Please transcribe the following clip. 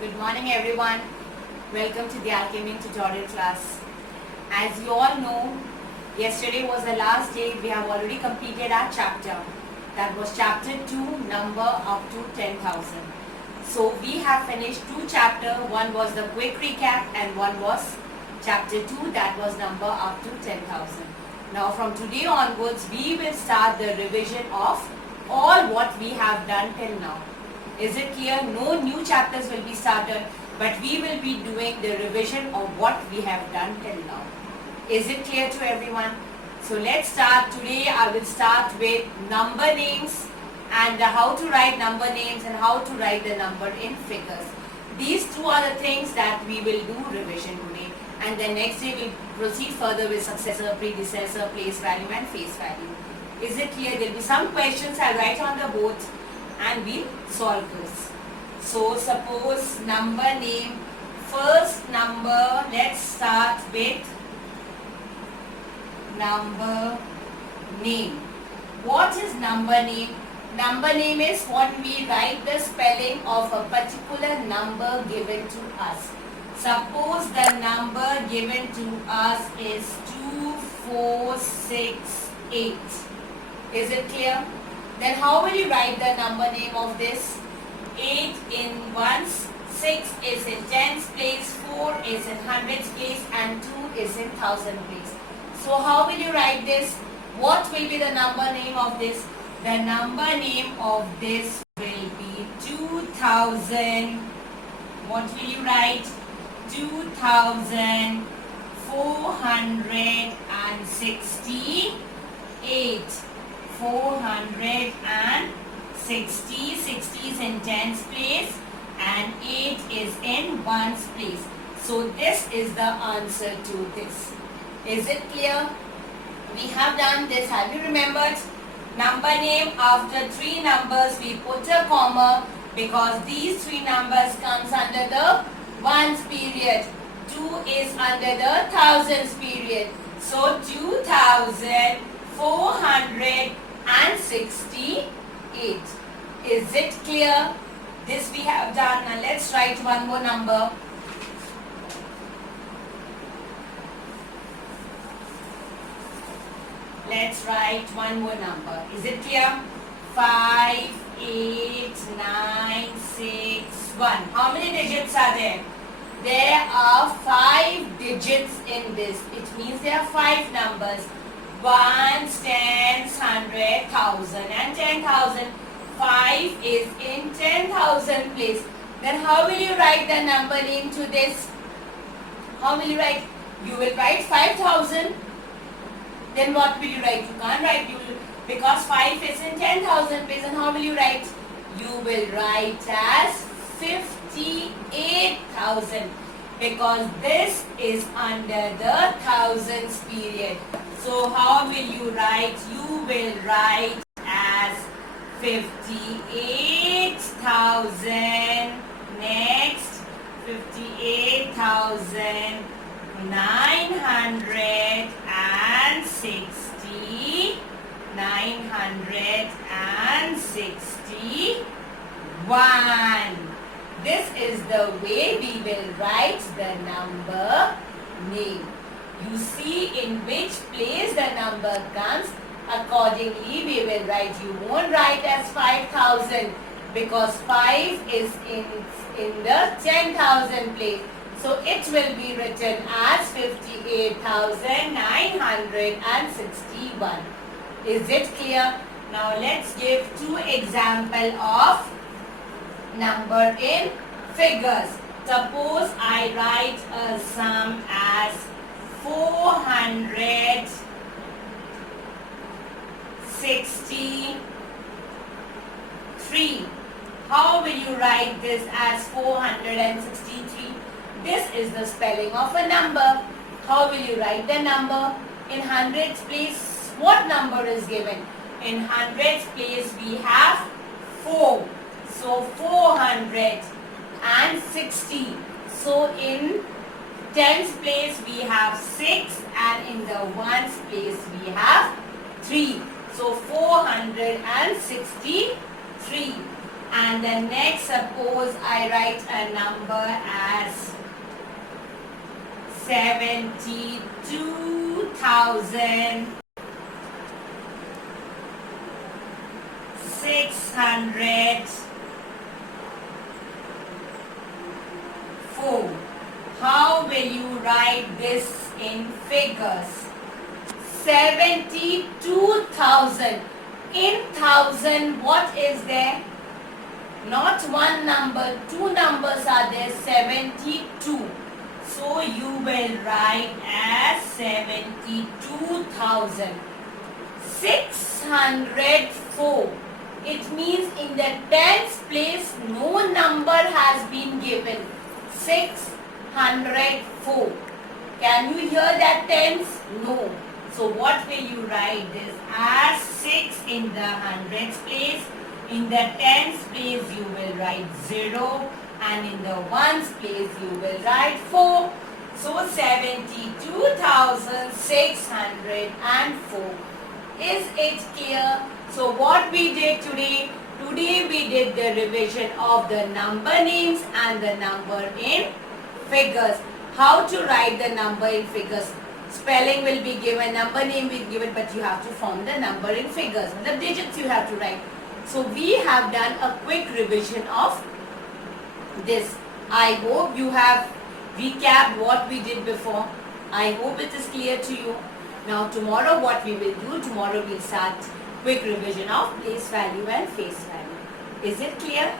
Good morning everyone. Welcome to the Alchemy tutorial class. As you all know, yesterday was the last day. We have already completed our chapter. That was chapter 2, number up to 10,000. So we have finished two chapters. One was the quick recap and one was chapter 2, that was number up to 10,000. Now from today onwards, we will start the revision of all what we have done till now. Is it clear? No new chapters will be started, but we will be doing the revision of what we have done till now. Is it clear to everyone? So let's start. Today I will start with number names and how to write number names and how to write the number in figures. These two are the things that we will do revision today, and then next day we'll proceed further with successor, predecessor, place value and face value. Is it clear? There will be some questions I'll write on the board and we'll solve this. So suppose number name, first number, let's start with number name. What is number name? Number name is when we write the spelling of a particular number given to us. Suppose the number given to us is 2468. Is it clear? Then how will you write the number name of this? 8 in ones, 6 is in tens place, 4 is in hundreds place and 2 is in thousand place. So how will you write this? What will be the number name of this? The number name of this will be 2000. What will you write? 2468. 460, 60 is in tens place and 8 is in ones place. So this is the answer to this. Is it clear? We have done this. Have you remembered? Number name, after three numbers we put a comma because these three numbers comes under the ones period. 2 is under the thousands period. So 2468. Is it clear? This we have done. Now let's write one more number. Let's write one more number. Is it clear? 58961. How many digits are there? There are 5 digits in this. It means there are 5 numbers. Ones, tens, 100, 1000 and 10,000. 5 is in 10,000 place. Then how will you write the number name to this? How will you write? You will write 5,000. Then what will you write? You can't write. Because 5 is in 10,000 place. And how will you write? You will write as 58,000. Because this is under the thousands period. So how will you write? You will write as 58,000. Next, 58,960. 961. This is the way we will write the number name. You see in which place the number comes. Accordingly, we will write. You won't write as 5,000 because 5 is in the 10,000 place. So it will be written as 58,961. Is it clear? Now let's give two examples of number in figures. Suppose I write a sum as 463. How will you write this as 463? This is the spelling of a number. How will you write the number? In hundreds place, what number is given? In hundreds place we have 4. So 460. So in tens place we have 6 and in the ones place we have 3. So 463. And the next, suppose I write a number as 72,604. How will you write this in figures? 72,000. In thousand, what is there? Not one number, two numbers are there, 72. So you will write as 72,604. It means in the tens place no number has been given. 604. Can you hear that tens? No. So what will you write this as? 6 in the hundreds place. In the tens place you will write 0, and in the ones place you will write 4. So 72,604. Is it clear? So what we did today? Today we did the revision of the number names and the number in figures. How to write the number in figures? Spelling will be given, number name will be given, but you have to form the number in figures. The digits you have to write. So we have done a quick revision of this. I hope you have recapped what we did before. I hope it is clear to you. Now tomorrow what we will do? Tomorrow we'll start quick revision of place value and face value. Is it clear?